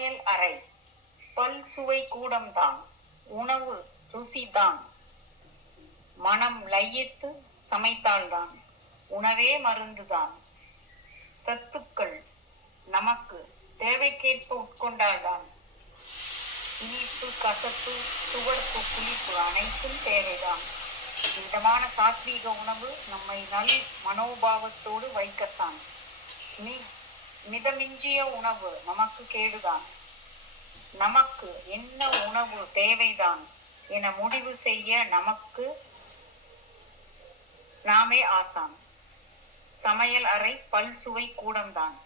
சமையல் அறை பல் சுவை கூடம்தான். உணவு ருசிதான். மனம் லயித்து சமைத்தால்தான். உணவே மருந்துதான். சத்துக்கள் நமக்கு தேவைக்கேற்ப உட்கொண்டால்தான். இனிப்பு, கசப்பு, துவர்ப்பு, புளிப்பு அனைத்தும் தேவைதான். மிதமான சாத்வீக உணவு நம்மை நல் மனோபாவத்தோடு வைக்கத்தான். மிதமிஞ்சிய உணவு நமக்கு கேடுதான். நமக்கு என்ன உணவு தேவைதான் என முடிவு செய்ய நமக்கு நாமே ஆசான். சமையல் அறை பல் சுவை கூடம்தான்.